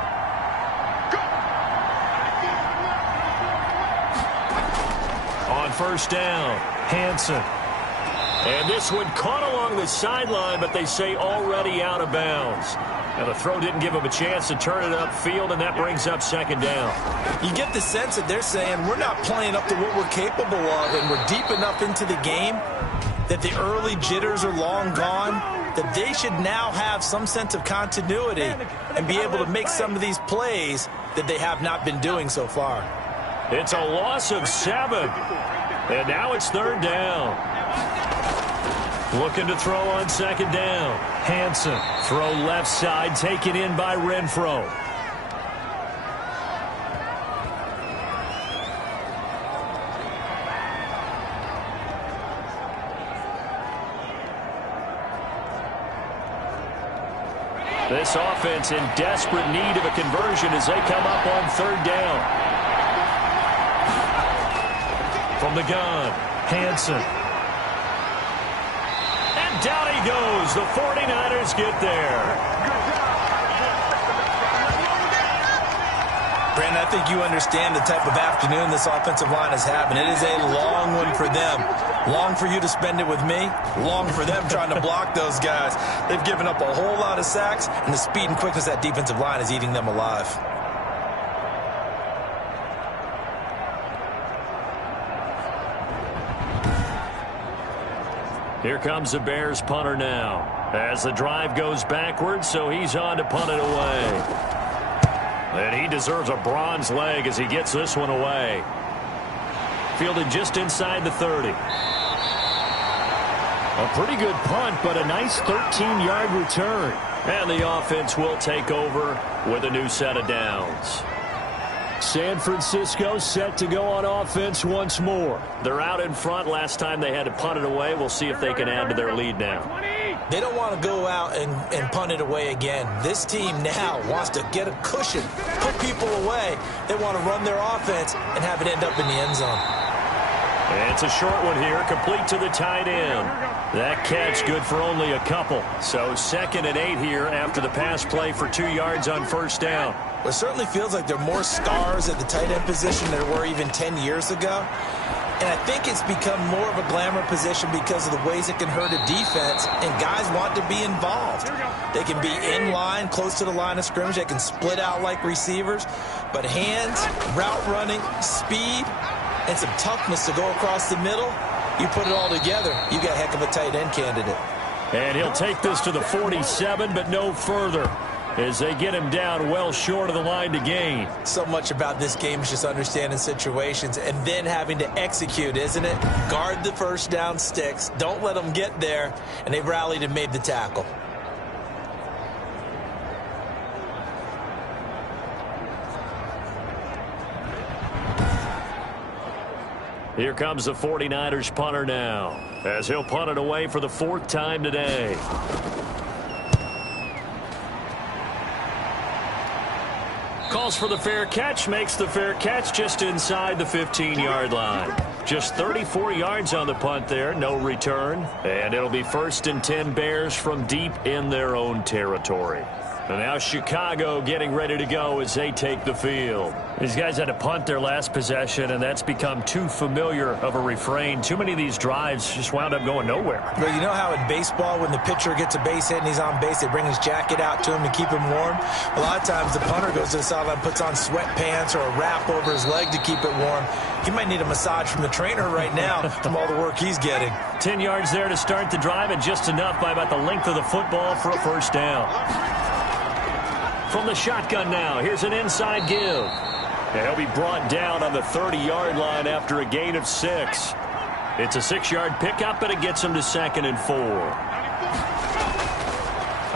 On first down, Hansen. And this one caught along the sideline, but they say already out of bounds. Now, the throw didn't give him a chance to turn it upfield, and that brings up second down. You get the sense that they're saying we're not playing up to what we're capable of, and we're deep enough into the game that the early jitters are long gone, that they should now have some sense of continuity and be able to make some of these plays that they have not been doing so far. It's a loss of 7, and now it's third down. Looking to throw on second down. Hansen, throw left side, taken in by Renfro. This offense in desperate need of a conversion as they come up on third down. From the gun, Hansen. Down he goes. The 49ers get there. Brandon, I think you understand the type of afternoon this offensive line is having. It is a long one for them. Long for you to spend it with me. Long for them trying to block those guys. They've given up a whole lot of sacks, and the speed and quickness of that defensive line is eating them alive. Here comes the Bears punter now. As the drive goes backwards, so he's on to punt it away. And he deserves a bronze leg as he gets this one away. Fielded just inside the 30. A pretty good punt, but a nice 13-yard return. And the offense will take over with a new set of downs. San Francisco set to go on offense once more. They're out in front. Last time they had to punt it away. We'll see if they can add to their lead now. They don't want to go out and punt it away again. This team now wants to get a cushion, put people away. They want to run their offense and have it end up in the end zone. And it's a short one here, complete to the tight end. That catch good for only a couple. So 2nd and 8 here after the pass play for 2 yards on first down. Well, it certainly feels like there are more stars at the tight end position than there were even 10 years ago. And I think it's become more of a glamour position because of the ways it can hurt a defense, and guys want to be involved. They can be in line, close to the line of scrimmage. They can split out like receivers. But hands, route running, speed, and some toughness to go across the middle, you put it all together, you got a heck of a tight end candidate. And he'll take this to the 47, but no further, as they get him down well short of the line to gain. So much about this game is just understanding situations and then having to execute, isn't it? Guard the first down sticks. Don't let them get there. And they rallied and made the tackle. Here comes the 49ers punter now, as he'll punt it away for the 4th time today. Calls for the fair catch, makes the fair catch just inside the 15-yard line. Just 34 yards on the punt there, no return. And it'll be 1st and 10 Bears from deep in their own territory. And now Chicago getting ready to go as they take the field. These guys had to punt their last possession, and that's become too familiar of a refrain. Too many of these drives just wound up going nowhere. Well, you know how in baseball when the pitcher gets a base hit and he's on base, they bring his jacket out to him to keep him warm? A lot of times the punter goes to the sideline, puts on sweatpants or a wrap over his leg to keep it warm. He might need a massage from the trainer right now from all the work he's getting. 10 yards there to start the drive, and just enough by about the length of the football for a first down. From the shotgun now, here's an inside give. And he'll be brought down on the 30-yard line after a gain of 6. It's a 6-yard pickup, and it gets him to 2nd and 4.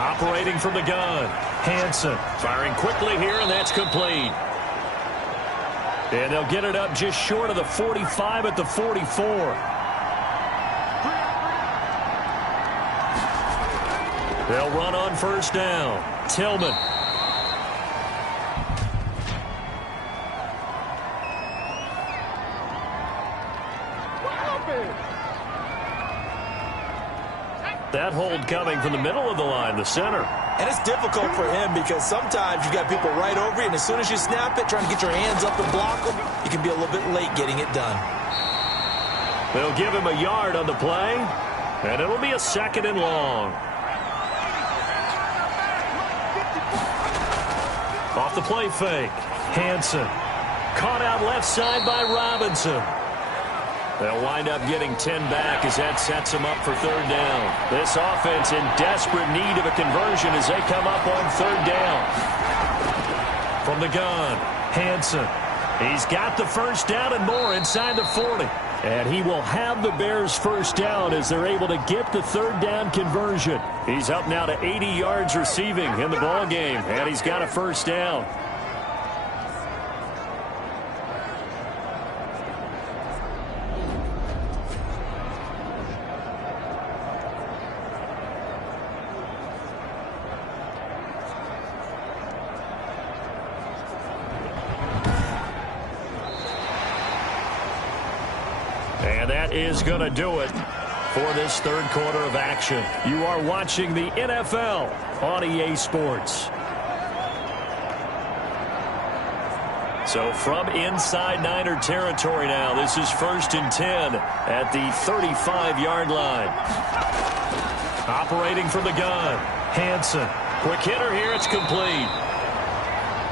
Operating from the gun, Hansen firing quickly here, and that's complete. And they'll get it up just short of the 45 at the 44. They'll run on first down. Tillman. That hold coming from the middle of the line, the center. And it's difficult for him because sometimes you got people right over you, and as soon as you snap it, trying to get your hands up and block them, you can be a little bit late getting it done. They'll give him a yard on the play, and it'll be a 2nd and long. Off the play fake, Hansen. Caught out left side by Robinson. They'll wind up getting 10 back as that sets them up for 3rd down. This offense in desperate need of a conversion as they come up on 3rd down. From the gun, Hansen. He's got the 1st down and more inside the 40. And he will have the Bears 1st down as they're able to get the 3rd down conversion. He's up now to 80 yards receiving in the ballgame, and he's got a 1st down. And that is going to do it for this 3rd quarter of action. You are watching the NFL on EA Sports. So from inside Niner territory now, this is 1st and 10 at the 35-yard line. Operating from the gun, Hansen. Quick hitter here, it's complete.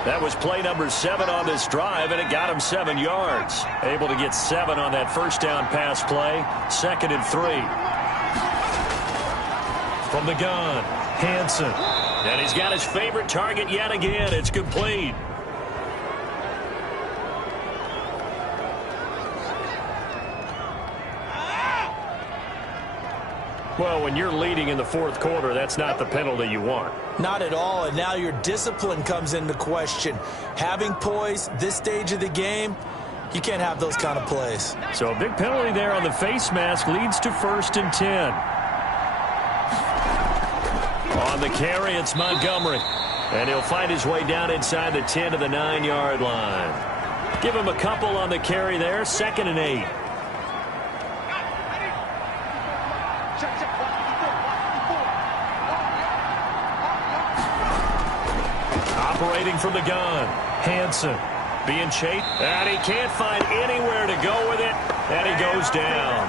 That was play number 7 on this drive, and it got him 7 yards. Able to get 7 on that 1st down pass play. 2nd and 3. From the gun, Hansen. And he's got his favorite target yet again. It's complete. Well, when you're leading in the 4th quarter, that's not the penalty you want. Not at all, and now your discipline comes into question. Having poise this stage of the game, you can't have those kind of plays. So a big penalty there on the face mask leads to 1st and 10. On the carry, it's Montgomery. And he'll find his way down inside the 10 to the 9-yard line. Give him a couple on the carry there, 2nd and 8. Operating from the gun, Hansen being chased, and he can't find anywhere to go with it, and he goes down.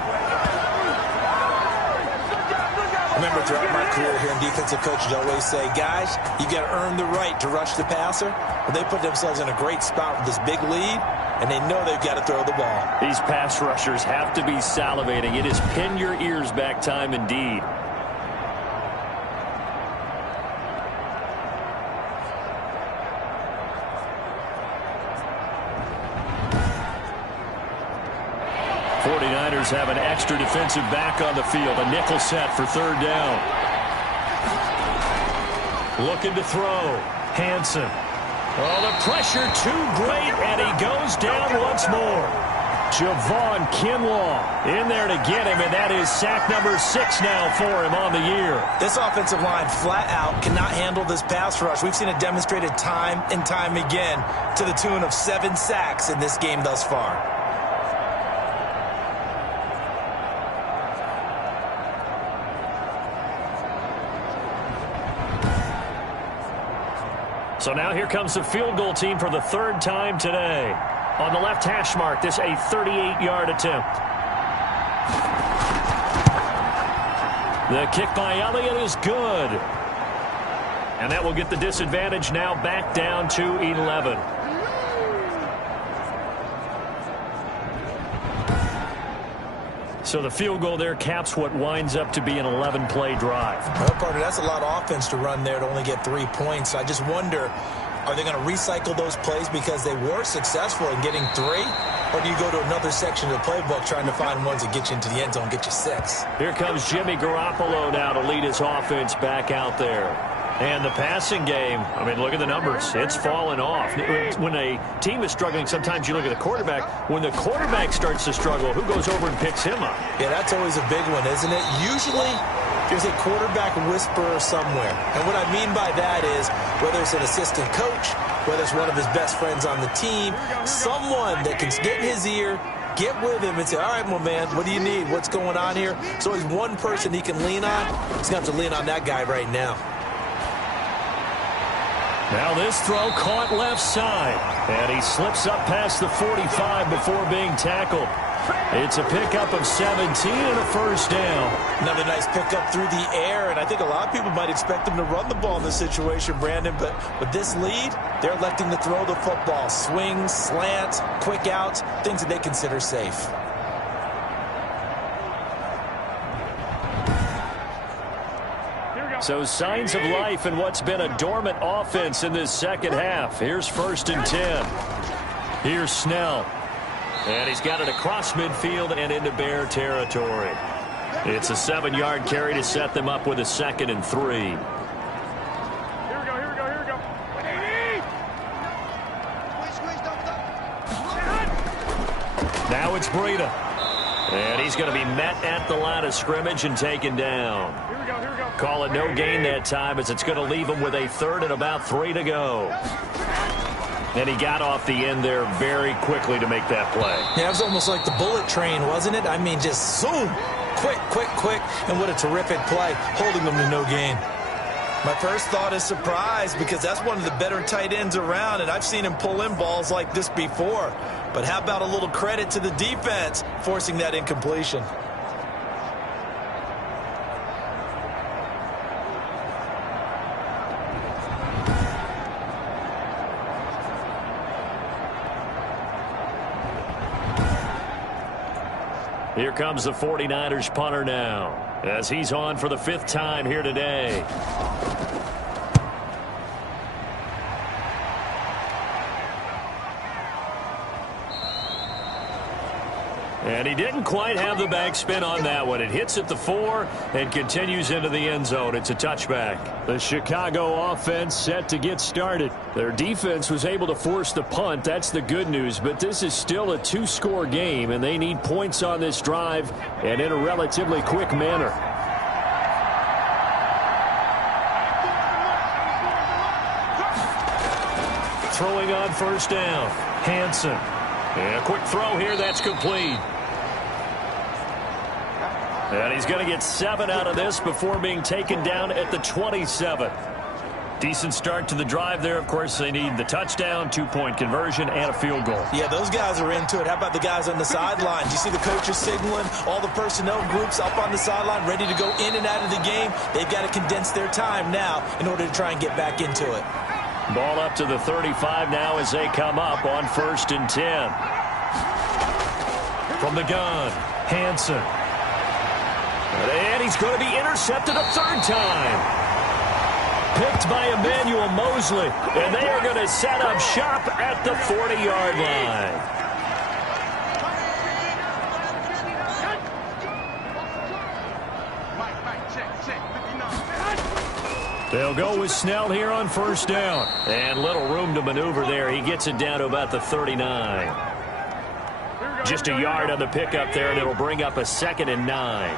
Remember, throughout my career here in defensive coaches always say, guys, you got to earn the right to rush the passer. Well, they put themselves in a great spot with this big lead, and they know they've got to throw the ball. These pass rushers have to be salivating. It is pin your ears back time indeed. Have an extra defensive back on the field. A nickel set for 3rd down. Looking to throw. Hansen. Oh, the pressure too great, and he goes down once more. Javon Kinlaw in there to get him, and that is sack number 6 now for him on the year. This offensive line flat out cannot handle this pass rush. We've seen it demonstrated time and time again to the tune of 7 sacks in this game thus far. So now here comes the field goal team for the 3rd time today. On the left hash mark, this a 38-yard attempt. The kick by Elliott is good. And that will get the disadvantage now back down to 11. So the field goal there caps what winds up to be an 11-play drive. Well, partner, that's a lot of offense to run there to only get 3 points. I just wonder, are they going to recycle those plays because they were successful in getting 3? Or do you go to another section of the playbook trying to find ones that get you into the end zone, get you 6? Here comes Jimmy Garoppolo now to lead his offense back out there. And the passing game, I mean, look at the numbers. It's fallen off. When a team is struggling, sometimes you look at the quarterback. When the quarterback starts to struggle, who goes over and picks him up? Yeah, that's always a big one, isn't it? Usually, There's a quarterback whisperer somewhere. And what I mean by that is, whether it's an assistant coach, whether it's one of his best friends on the team, someone that can get in his ear, get with him and say, all right, my man, what do you need? What's going on here? So he's one person he can lean on. He's going to have to lean on that guy right now. Now this throw caught left side. And he slips up past the 45 before being tackled. It's a pickup of 17 and a first down. Another nice pickup through the air, and I think a lot of people might expect him to run the ball in this situation, Brandon, but with this lead, they're electing to throw the football. Swings, slants, quick outs, things that they consider safe. So signs of life in what's been a dormant offense in this second half. Here's 1st and 10. Here's Snell. And he's got it across midfield and into Bear territory. It's a 7-yard carry to set them up with a 2nd and 3. Here we go. Now it's Breida. And he's going to be met at the line of scrimmage and taken down. Here we go. Call it no gain that time as it's going to leave him with a 3rd and about 3 to go. And he got off the end there very quickly to make that play. Yeah, it was almost like the bullet train, wasn't it? I mean, just zoom, quick, and what a terrific play, holding them to no gain. My first thought is surprise because that's one of the better tight ends around, and I've seen him pull in balls like this before. But how about a little credit to the defense forcing that incompletion? Here comes the 49ers punter now as he's on for the 5th time here today. And he didn't quite have the backspin on that one. It hits at the 4 and continues into the end zone. It's a touchback. The Chicago offense set to get started. Their defense was able to force the punt. That's the good news. But this is still a 2-score game, and they need points on this drive and in a relatively quick manner. Throwing on 1st down. Hansen. And a quick throw here. That's complete. And he's going to get 7 out of this before being taken down at the 27. Decent start to the drive there. Of course, they need the touchdown, 2-point conversion, and a field goal. Yeah, those guys are into it. How about the guys on the sidelines? You see the coaches signaling, all the personnel groups up on the sideline, ready to go in and out of the game. They've got to condense their time now in order to try and get back into it. Ball up to the 35 now as they come up on 1st and 10. From the gun, Hansen. And he's going to be intercepted a 3rd time. Picked by Emmanuel Mosley. And they are going to set up shop at the 40-yard line. They'll go with Snell here on 1st down. And little room to maneuver there. He gets it down to about the 39. Just a yard on the pickup there, and it'll bring up a 2nd and 9.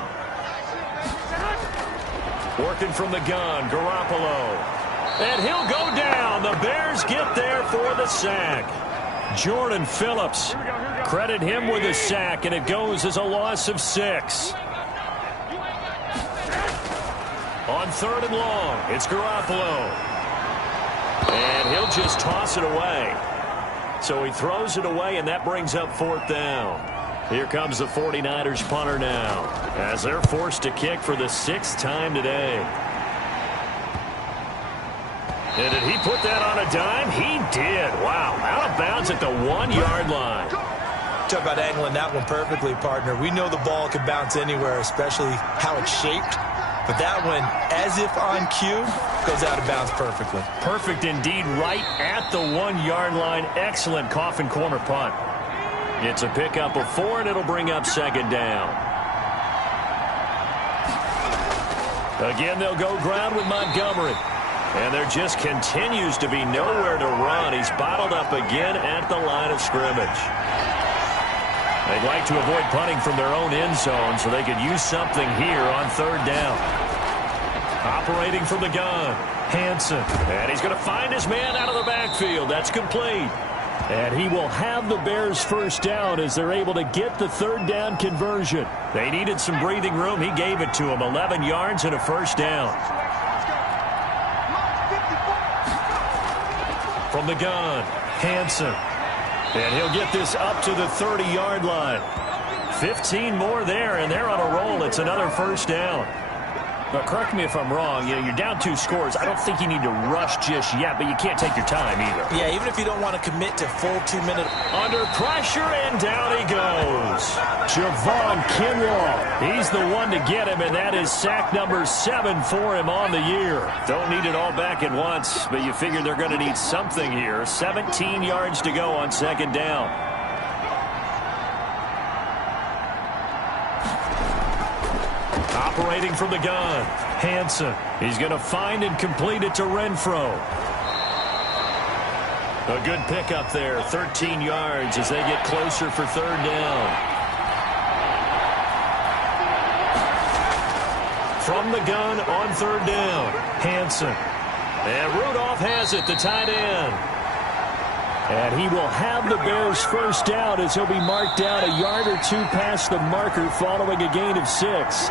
Working from the gun, Garoppolo. And he'll go down. The Bears get there for the sack. Jordan Phillips. Credit him with a sack, and it goes as a loss of 6. On 3rd and long, it's Garoppolo. And he'll just toss it away. So he throws it away, and that brings up 4th down. Here comes the 49ers punter now as they're forced to kick for the 6th time today. And did he put that on a dime? He did. Wow. Out of bounds at the 1-yard line. Talk about angling that one perfectly, partner. We know the ball can bounce anywhere, especially how it's shaped. But that one, as if on cue, goes out of bounds perfectly. Perfect indeed, right at the 1-yard line. Excellent coffin corner punt. It's a pickup of 4, and it'll bring up 2nd down. Again, they'll go ground with Montgomery. And there just continues to be nowhere to run. He's bottled up again at the line of scrimmage. They'd like to avoid punting from their own end zone so they could use something here on 3rd down. Operating from the gun, Hansen. And he's going to find his man out of the backfield. That's complete. And he will have the Bears first down as they're able to get the third down conversion. They needed some breathing room. He gave it to them. 11 yards and a first down. From the gun, Hansen. And he'll get this up to the 30-yard line. 15 more there, and they're on a roll. It's another first down. But correct me if I'm wrong, you're down 2 scores. I don't think you need to rush just yet, but you can't take your time either. Yeah, even if you don't want to commit to full 2 minutes. Under pressure, and down he goes. Javon Kinlaw. He's the one to get him, and that is sack number 7 for him on the year. Don't need it all back at once, but you figure they're going to need something here. 17 yards to go on second down. Operating from the gun, Hansen. He's going to find and complete it to Renfro. A good pickup there, 13 yards as they get closer for third down. From the gun on third down, Hansen. And Rudolph has it, the tight end. And he will have the Bears first down as he'll be marked down a yard or 2 past the marker following a gain of 6.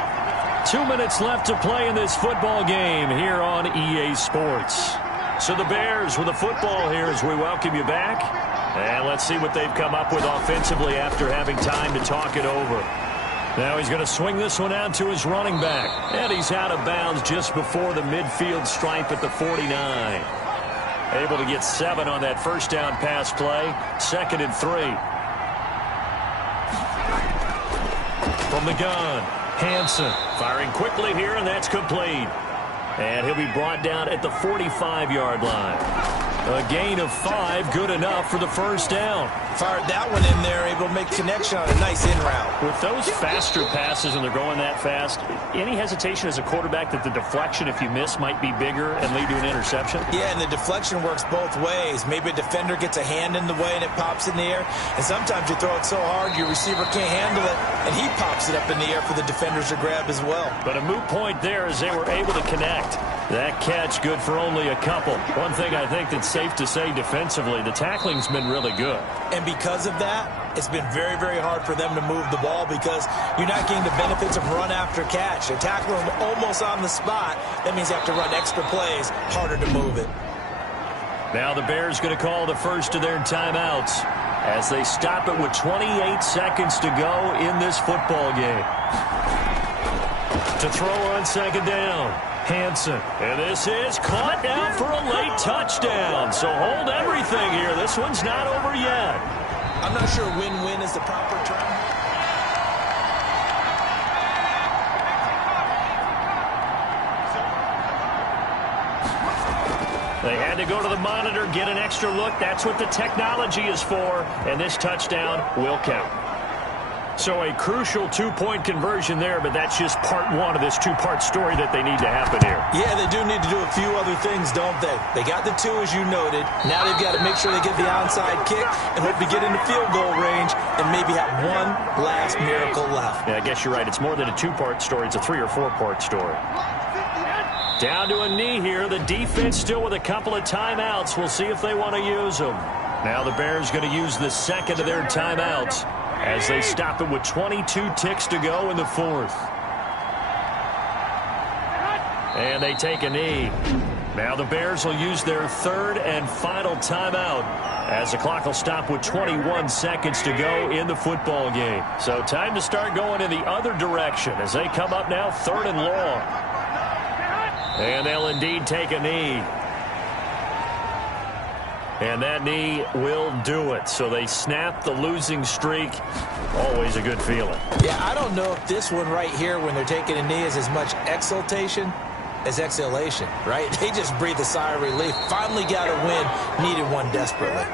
2 minutes left to play in this football game here on EA Sports. So the Bears with the football here as we welcome you back. And let's see what they've come up with offensively after having time to talk it over. Now he's going to swing this one out to his running back. And he's out of bounds just before the midfield stripe at the 49. Able to get 7 on that first down pass play. 2nd and 3. From the gun, Hansen firing quickly here, and that's complete. And he'll be brought down at the 45-yard line. A gain of 5, good enough for the first down. Fired that one in there, able to make connection on a nice in route. With those faster passes and they're going that fast, any hesitation as a quarterback that the deflection, if you miss, might be bigger and lead to an interception? Yeah, and the deflection works both ways. Maybe a defender gets a hand in the way and it pops in the air. And sometimes you throw it so hard your receiver can't handle it, and he pops it up in the air for the defenders to grab as well. But a moot point there as they were able to connect. That catch good for only a couple. One thing I think that's safe to say defensively, the tackling's been really good. And because of that, it's been very, very hard for them to move the ball because you're not getting the benefits of run after catch. They're tackling them almost on the spot. That means you have to run extra plays, harder to move it. Now the Bears going to call the first of their timeouts as they stop it with 28 seconds to go in this football game. To throw on second down, Hansen. And this is caught down for a late touchdown. So hold everything here. This one's not over yet. I'm not sure win-win is the proper term. They had to go to the monitor, get an extra look. That's what the technology is for. And this touchdown will count. So a crucial 2-point conversion there, but that's just part 1 of this 2-part story that they need to happen here. Yeah, they do need to do a few other things, don't they? They got the 2, as you noted. Now they've got to make sure they get the onside kick and hope to get into field goal range and maybe have one last miracle left. Yeah, I guess you're right. It's more than a 2-part story. It's a 3- or 4-part story. Down to a knee here. The defense still with a couple of timeouts. We'll see if they want to use them. Now the Bears going to use the second of their timeouts as they stop it with 22 ticks to go in the 4th. And they take a knee. Now the Bears will use their 3rd and final timeout as the clock will stop with 21 seconds to go in the football game. So time to start going in the other direction as they come up now 3rd and long. And they'll indeed take a knee. And that knee will do it. So they snap the losing streak. Always a good feeling. Yeah, I don't know if this one right here when they're taking a knee is as much exultation as exhalation, right? They just breathe a sigh of relief. Finally got a win. Needed one desperately.